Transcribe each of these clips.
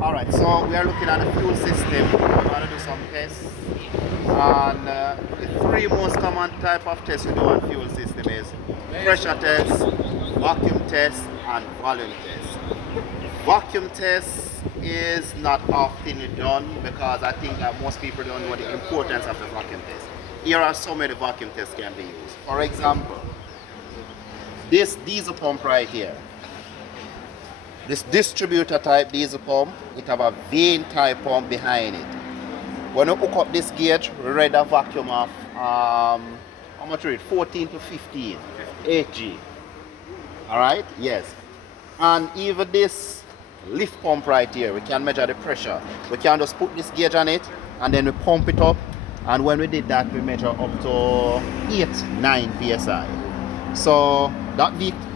Alright, so we are looking at the fuel system. We're going to do some tests. And the three most common type of tests we do on fuel system is pressure test, vacuum test, and volume test. Vacuum test is not often done because I think that most people don't know the importance of the vacuum test. Here are so many vacuum tests can be used. For example, this diesel pump right here. This distributor type diesel pump, it have a vane type pump behind it. When you hook up this gauge, we read a vacuum of how much read? 14 to 15 8G. Alright? Yes. And even this lift pump right here, we can measure the pressure. We can just put this gauge on it and then we pump it up. And when we did that, we measure up to 9 psi. So that vehicle.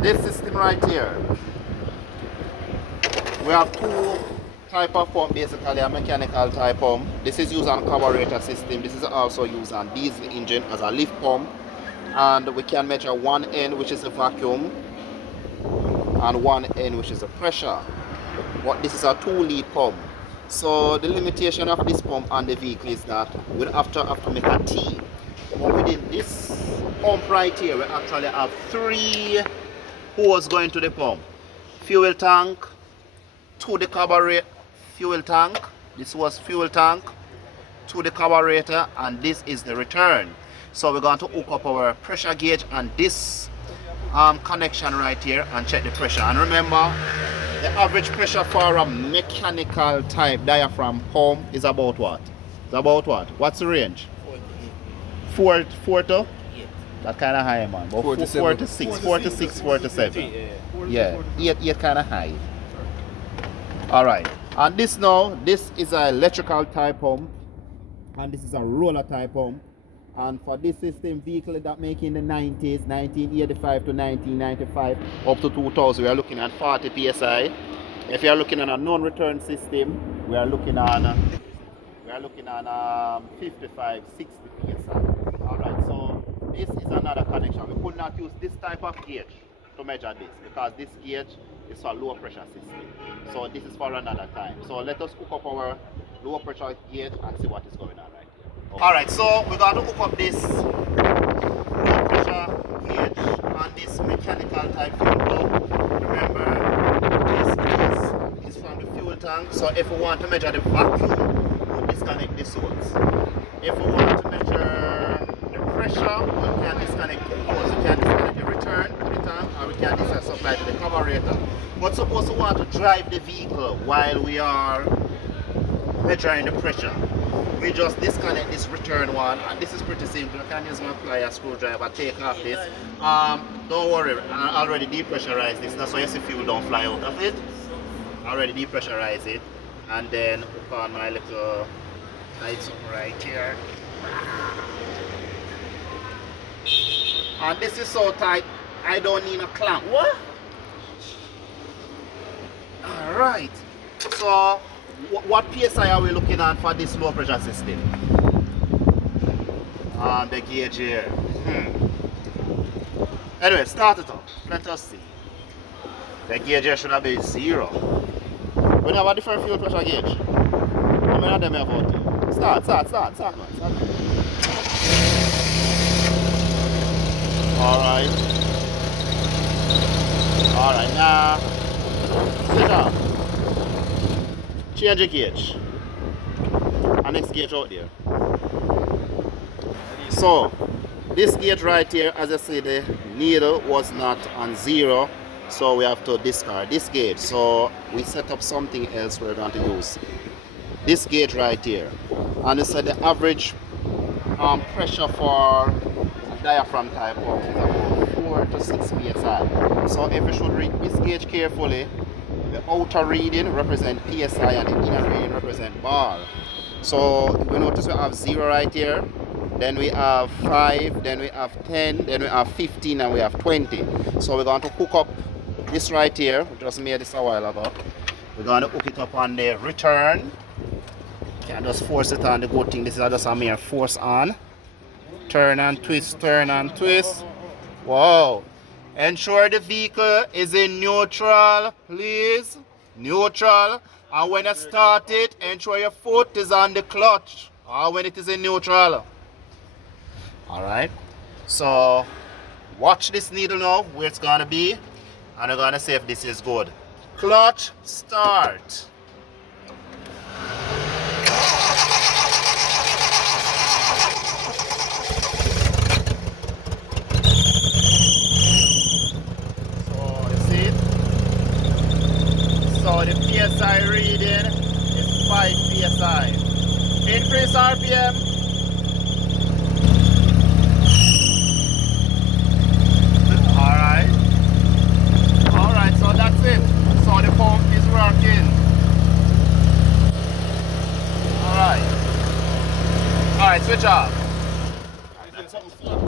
This system right here, we have two type of pump, basically a mechanical type pump. This is used on carburetor system. This is also used on diesel engine as a lift pump. And we can measure one end, which is the vacuum, and one end, which is the pressure. But this is a 2-lead pump. So the limitation of this pump on the vehicle is that we have to make a T. But within this pump right here, we actually have 3 hose going to the pump. Fuel tank to the carburetor, fuel tank. This was fuel tank to the carburetor, and this is the return. So we're going to hook up our pressure gauge and this connection right here and check the pressure. And remember, the average pressure for a mechanical type diaphragm pump is about what? It's about what? What's the range? 4 to? That kind of high, man. But 4 to 6, 4 to 6, 4 to 7. Yeah, 8 kind of high. Alright. And this now, this is an electrical type pump. And this is a roller type pump. And for this system vehicle that make in the 90s, 1985 to 1995, up to 2000, we are looking at 40 psi. If you are looking at a non-return system, we are looking at 55, 60 psi. Alright, so this is another connection. We could not use this type of gauge to measure this because this gauge is for low pressure system. So this is for another time. So let us hook up our low pressure gauge and see what is going on right here. Okay. Alright, so we're going to hook up this low pressure gauge on this mechanical type fuel pump. Remember, this is from the fuel tank. So if we want to measure the vacuum, we disconnect this hose. If we want to measure the pressure, we can disconnect the hose. We can disconnect the return to the tank, or we can disconnect supply to the carburetor. But suppose we want to drive the vehicle while we are measuring the pressure, we just disconnect this return one, and this is pretty simple. I can use my plier screwdriver, take off this. Don't worry, I already depressurized this. That's why you see fuel don't fly out of it. I already depressurize it, and then hook on my little tight something right here. And this is so tight, I don't need a clamp. What? Alright, so what PSI are we looking at for this low pressure system? The gauge here. Anyway, start it up. Let us see. The gauge here should have been 0. We have a different fuel pressure gauge. How many of them have out here? Start, man. Start. Alright, now sit down. Change the gauge. And next gauge out there. So this gauge right here, as I see, the needle was not on 0, so we have to discard this gauge. So we set up something else we're going to use. This gauge right here. And it's the average pressure for diaphragm type pump is about 4 to 6 psi. So if you should read this gauge carefully, the outer reading represent psi and the inner reading represent bar. So we notice we have 0 right here, then we have 5, then we have 10, then we have 15, and we have 20. So we're going to hook up this right here. We just made this a while ago. We're going to hook it up on the return. Can't just force it on the good thing. This is just a mere force on. Turn and twist, turn and twist. Wow. Ensure the vehicle is in neutral, please. Neutral. And when you start it, ensure your foot is on the clutch or when it is in neutral. Alright. So watch this needle now, where it's gonna be, and I'm gonna see if this is good. Clutch, start.